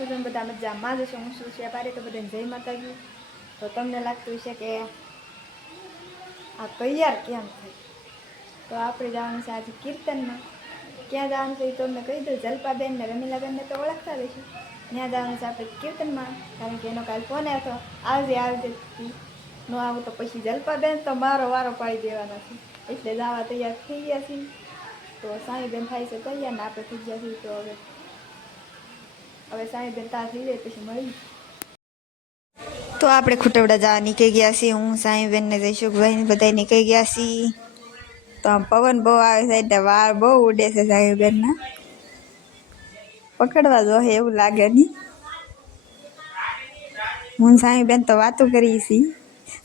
છો? તમે બધા મજામાં જ છો? હું શું છે પારે તો બધાને જય માતાજી. તો તમને લાગતું છે કે આ તૈયાર કેમ થઈ, તો આપણે જવાનું છે આજે કીર્તનમાં. ક્યાં જવાનું છે એ તો તમને કહી દઉં. જલ્પાબેન ને રમીલાબેનને તો ઓળખતા રહીશું. ત્યાં જવાનું છે આપણે કીર્તનમાં, કારણ કે એનો કાલ ફોન આવ્યો હતો આવજે આવજે. ન આવું તો પછી જલ્પાબેન તો મારો વારો પાડી દેવાના છે, એટલે જવા તૈયાર થઈ ગયા છીએ. તો સાંઈબેન થાય છે તૈયાર ને આપણે થઈ ગયા છીએ. તો હવે સાંઈબેન તાર થઈ જાય પછી મળી. તો આપણે ખુટવડા જવા નીકળી ગયા છીએ. હું સાંઈબેન ને જયશુખભાઈ બધા નીકળી ગયા છીએ. તો આમ પવન બહુ આવે છે એટલે વાળ બહુ ઉડે છે સાંઈબેનના. પકડવા જો એવું લાગે નહીં. હું સાંઈબેન તો વાતું કરી છી.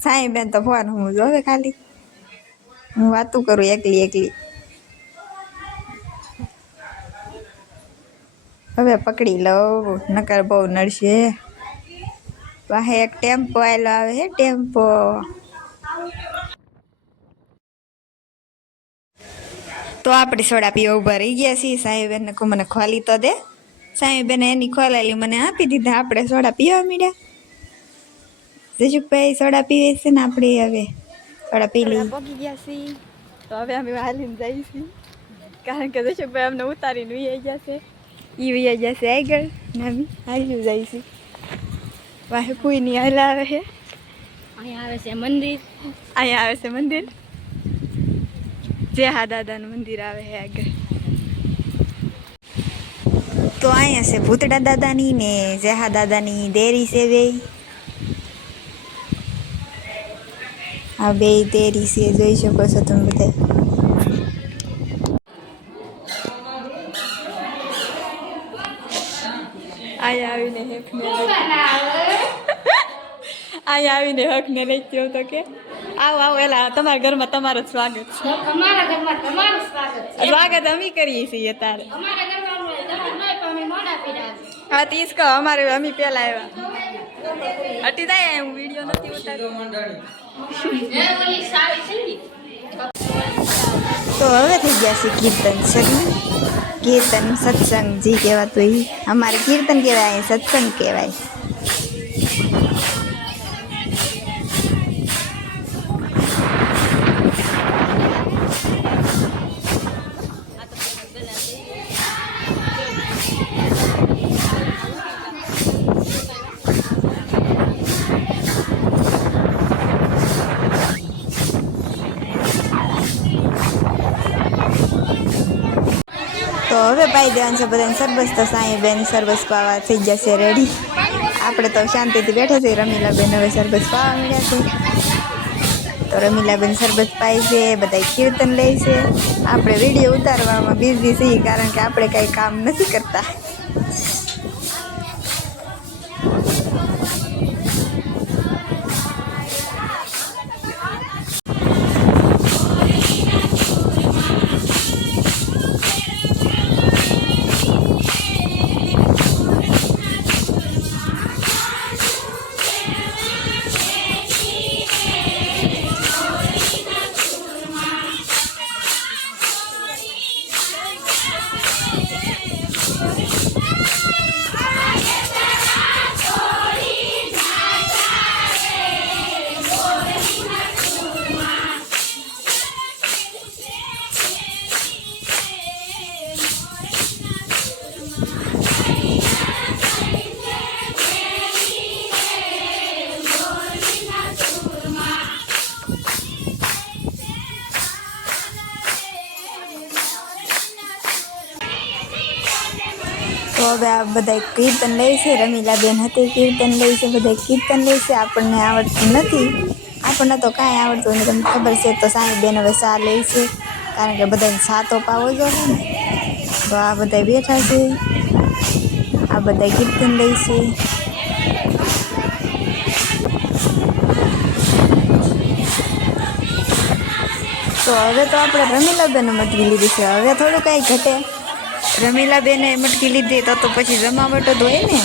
સાંઈબેન તો ફોન હું જોવે ખાલી હું વાતું કરું એકલી એકલી. હવે પકડી લઉં નકર બહુ નડશે. વાહે એક ટેમ્પો આવેલો આવે હે ટેમ્પો. તો આપણે સોડા પીવા ઉભા રહી ગયા છીએ. સાંઈબેનને કહું મને ખોલી તો દે. સાંઈબેને એની ખોલાયેલી મને આપી દીધા. આપણે સોડા પીવા માંડ્યા. જયશુખભાઈ સોડા પીવે છે ને આપણે હવે સોડા પી લઈએ. પગી ગયા છીએ તો હવે અમે હાલીને જઈએ છીએ, કારણ કે જયશુખભાઈ અમને ઉતારીને વી ગયા છે. ઈ વી ગયા છે આગળ ને અમે હાલી જઈએ છીએ. વાહે કોઈ નહીં હાલા આવે છે. અહીંયા આવે છે મંદિર. અહીંયા આવે છે મંદિર. જેહા દાદાનું મંદિર આવે છે આગળ. તો અહીંયા છે ભૂતડા દાદાની ને જેહા દાદાની દેરી છે બે. આ બે દેરી છે જોઈ શકો છો તમે બધા. અહીંયા આવીને હકને અહીંયા આવીને હકને લઈ ગયો તો કે આવો આવો એલા તમારા ઘરમાં તમારું સ્વાગત છે. અમારા ઘરમાં તમારું સ્વાગત છે. સ્વાગત અમે કરીએ છીએ તારે. અમારા ઘરમાં તમે નહીં પણ અમે મોડા પીડા છે. હા તીસ કહો અમારે અમે પેલા આવ્યા. હટી જાય હું વિડીયો નથી ઉતારતો. એ ઓલી સારી છે ને. તો હવે થઈ ગયા છે કીર્તન શરૂ. કીર્તન સત્સંગ જે કહેવાતું એ અમારે કીર્તન કહેવાય, સત્સંગ કહેવાય. તો હવે પાઈ દેવાનું છે બધાને સરબસ. તો સાંઈબેન સરબસ પાવા થઈ જશે રેડી. આપણે તો શાંતિથી બેઠા છીએ. રમીલાબેન હવે સરબસ પાવા મળ્યા છે. તો રમીલાબેન સરબસ પાય છે, બધા કીર્તન લે છે. આપણે વિડીયો ઉતારવામાં બિઝી છીએ, કારણ કે આપણે કાંઈ કામ નથી કરતા. તો હવે આ બધા કીર્તન લે છે. રમીલાબેન હતી કીર્તન લે છે, બધા કીર્તન લે છે. આપણને આવડતું નથી, આપણને તો કાંઈ આવડતું નથી. તમને ખબર છે. તો સાંઈબેન હવે સા લે છે, કારણ કે બધાને સા તો પાવો જોઈએ ને. તો આ બધા બેઠા છે, આ બધા કીર્તન લે છે. તો હવે તો આપણે રમીલાબેને મટકી લીધી છે. હવે થોડું કાંઈ ઘટે. રમીલાબેને મટકી લીધી તો પછી જમાવટ જ હોય ને.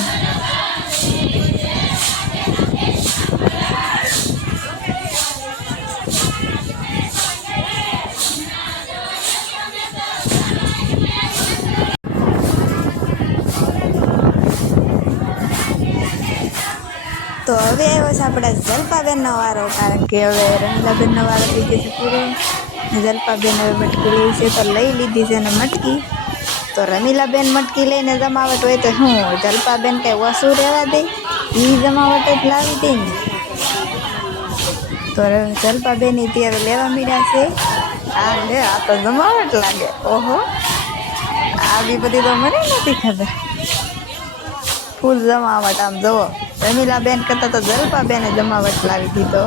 તો હવે આવ્યો છે આપણા જલ્પાબેનનો વારો, કારણ કે હવે રમીલાબેનનો વારો થઈ ગયો છે પૂરો. જલ્પાબેન હવે મટકી લેવી છે તો લઈ લીધી છે ને મટકી. તો રમીલાબેન મટકી લઈને જમાવટ હોય તો શું જલ્પાબેન કંઈ ઓછું રહેવા દે, એ જમાવટ જ લાવી દે ને. તો જલ્પાબેન ત્યારે લેવા મીડ્યા છે. આ લે આ તો જમાવટ લાગે. ઓહો, આવી બધી તો મને નથી ખબર. ફૂલ જમાવટ આમ જુઓ, રમીલાબેન કરતાં તો જલ્પાબેને જમાવટ લાવી દીધો.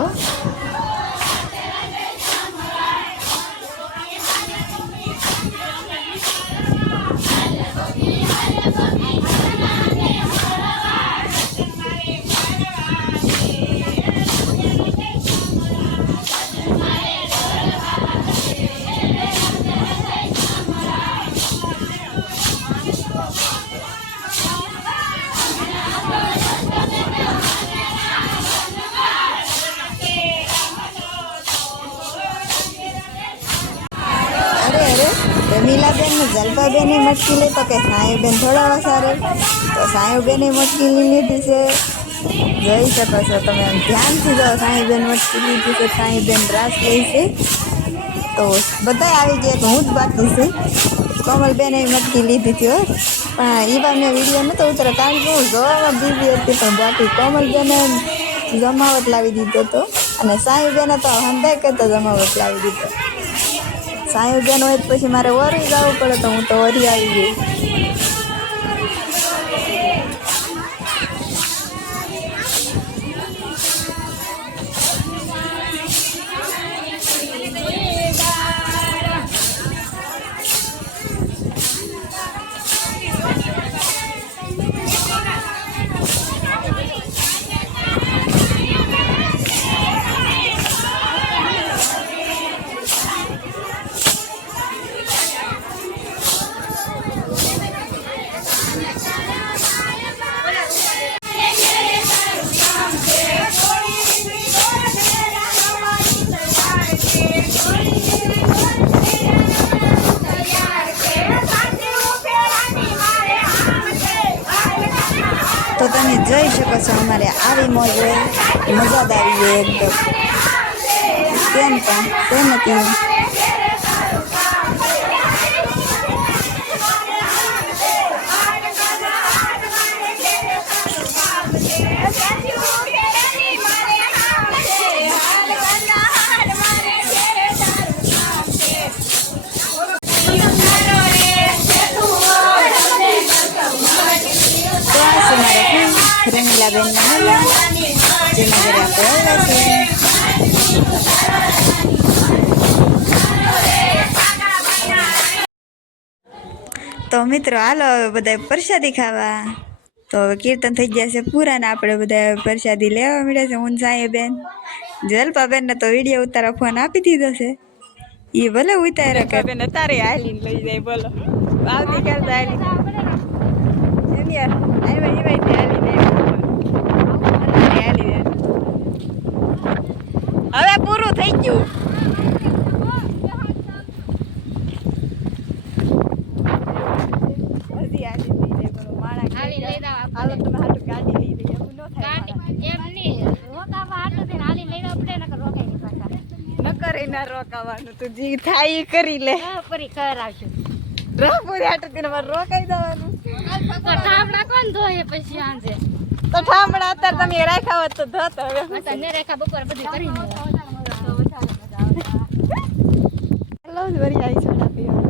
રમીલાબેન ને જલ્પાબેનની મટકી લે તો કે સાયુબેન થોડા વસારે, તો સાયુબેનની મટકી લીધી છે. જોઈ શકો છો તમે, આમ ધ્યાનથી જો સાયુબેન મટકી લીધી છે. સાયુબેન રાસ લે છે. તો બધા આવી ગયા તો હું જ બાકી છે. કોમલબેને મટકી લીધી હતી હો, પણ એવા મેં વિડીયો નહોતો ઉતરો કારણ કે હું જોવામાં બીજી હતી. પણ બાકી કોમલબેને જમાવટ લાવી દીધો હતો અને સાયુબેને તો હંધાઈ કરતા જમાવટ લાવી દીધો. સાયુબેન હોય તો પછી મારે ઓરી જવું પડે, તો હું તો ઓરી આવી ગઈ. તો તમે જોઈ શકો છો અમારે આવી મોજ હોય, મજા જ આવી ગઈ એકદમ. કેમ પણ કેમ હતી? રમીલાબેન જેના ઘરે આપણે આવ્યા છીએ. તો મિત્રો હાલો હવે બધા પ્રસાદી ખાવા. તો હવે કીર્તન થઈ ગયા છે પૂરા ને આપણે બધા પ્રસાદી લેવા મળ્યા છે. હું સાહેબેન જલ્પાબેનને તો વિડીયો ઉતારા ફોન આપી દીધો છે. એ ભલે ઉતાર્યા કે બેન તારે હાલીને લઈ જાય. બોલો આવતી કરતા હાલી હવે પૂરું થઈ ગયું. ના રોકાવાનું તું જી થાય ઈ કરી લે. ફરી કરાવશું પૂરી હાટું રોકાઈ જવાનું. ઠામડા કોણ ધોય પછી આંજે? તો ઠામડા અત્યારે તમે રાખ્યા હોત તો ધોત. હવે ને રેખા બપોર બધું કરી લો જ વરી આવી સોડા પીવા.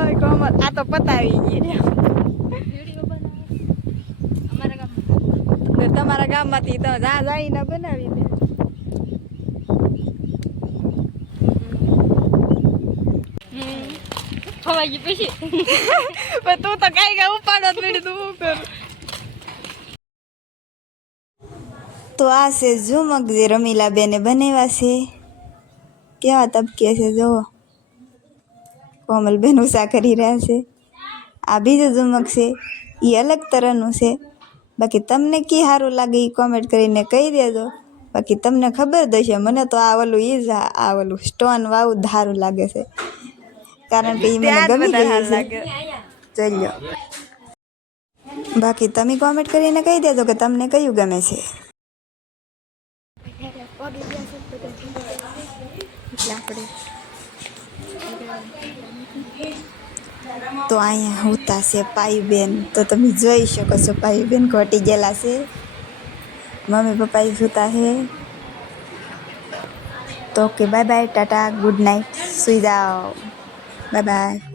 ઓય કોમલ આ તો પતાવી ગઈ. વિડિયો બનાવ તમારા ગામમાંથી તો જા જાઈને બનાવી દે. ખવાઈ ગઈ પછી પણ તું તો કઈ ગા ઉપાડો જ પડી. તું શું કરું? તો આ છે ઝુમક જે રમીલાબેને બનાવ્યા છે. કેવા તબકે છે જુઓ. કોમલબેન ઉષા કરી રહ્યા છે. આ બીજું ઝુમક છે, એ અલગ તરહનું છે. બાકી તમને કી સારું લાગે એ કોમેન્ટ કરીને કહી દેજો. બાકી તમને ખબર જ હશે, મને તો આ ઓલું ઈ જ આ ઓલું સ્ટોન વાળું જ સારું લાગે છે, કારણ કે એ મને ગમી ગયું છે. જોઈ લો. બાકી તમે કોમેન્ટ કરીને કહી દેજો કે તમને કયું ગમે છે. એટલે આપણે તો અહીંયા હોતા છે પાયુબેન. તો તમે જોઈ શકો છો પાયુબેન ઘટી ગયેલા છે. મમ્મી પપ્પા જોતા છે. તો okay bye bye, Tata, good night, સુઈ જાઓ, બાય બાય.